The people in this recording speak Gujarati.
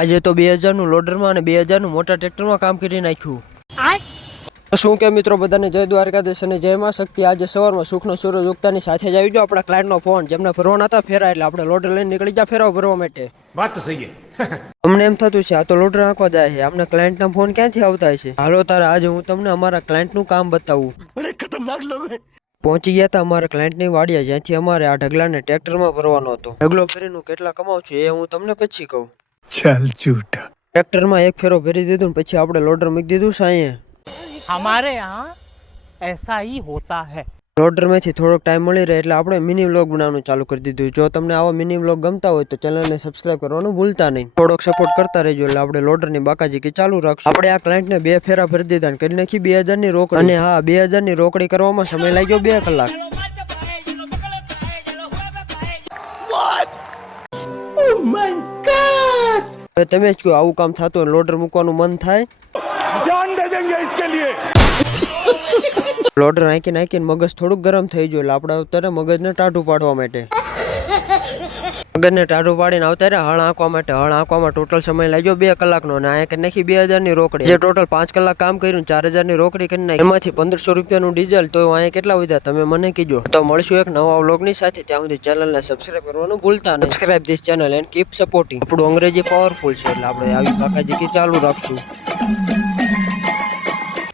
આજે તો 2000 લોડરમાં અને 2000 મોટા ટ્રેક્ટરમાં કામ કરી નાખ્યું. શું કે મિત્રો બધાને જય દ્વારકાધીશ અને જય માં શક્તિ. આજે સવારમાં સુખનો સૂરજ ઉગતાની સાથે જ આવી ગયો આપણા ક્લાયન્ટનો ફોન, જેમને ફરવાના હતા ફેરા, એટલે આપણે લોડર લઈને નીકળી ગયા ફેરાવ ભરવા માટે. વાત તો સહી હે. અમને એમ થતું છે આ તો લોડર આંખવા જાય છે, આપણે ક્લાયન્ટના ફોન ક્યાંથી આવતા છે. હાલો તારે આજે હું તમને અમારા ક્લાયન્ટનું કામ બતાવું. ખતરનાક લોગ હે. પહોંચી ગયા હતા અમારા ક્લાયન્ટની વાડિયા, જ્યાંથી અમારે આ ઢગલાને ટ્રેક્ટરમાં ભરવાનો હતો. ઢગલો ફેરીનું કેટલા કમાવું છું એ હું તમને પછી કહું. ચાલ ઝૂઠા. ટ્રેક્ટરમાં એક ફેરો ભરી દીધું ને પછી આપણે લોડર મૂકી દીધું સાંયે. हमारे यहाँ ऐसा ही होता है. લોડરમાંથી થોડોક ટાઈમ મળી રહે એટલે આપણે મિની વ્લોગ બનાવવાનું ચાલુ કરી દીધું. જો તમને આવા મિની વ્લોગ ગમતા હોય તો ચેનલને સબસ્ક્રાઇબ કરવાનું ભૂલતા નહીં. થોડોક સપોર્ટ કરતા રહેજો એટલે આપણે લોડરની બાકાજી ચાલુ રાખશું. આપણે આ ક્લાયન્ટને 2 ફેરા ભરી દીધા અને કરી નાખી 2000 ની રોકડી. અને હા, 2000 ની રોકડી કરવામાં સમય લાગ્યો 2 કલાક. હવે તમે જ કહો, આવું કામ થતું હોય લોડર મૂકવાનું મન થાય? લોડર નાખીને મગજ થોડુંક ગરમ થઈ ગયું એટલે આપણે અત્યારે મગજને ટાઢું પાડવા માટે મગજને ટાઢું પાડીને આવતા હળ આંકવા માટે. હળ આંકવામાં ટોટલ સમય લાગ્યો 2 કલાકનો અને અહીંયા નાખી 2000 ની રોકડી. જે ટોટલ 5 કલાક કામ કર્યું, 4000 ની રોકડી કરી નાખી. એમાંથી 1500 રૂપિયાનું ડીઝલ. તો અહીંયા કેટલા વધ્યા તમે મને કીજો. તો મળશું એક નવા વ્લોગની સાથે. ત્યાં સુધી ચેનલને સબસ્ક્રાઇબ કરવાનું ભૂલતા નહીં. Subscribe this channel and keep supporting. આપણું અંગ્રેજી પાવરફુલ છે એટલે આપણે આવી કાકાજી ચાલુ રાખશું.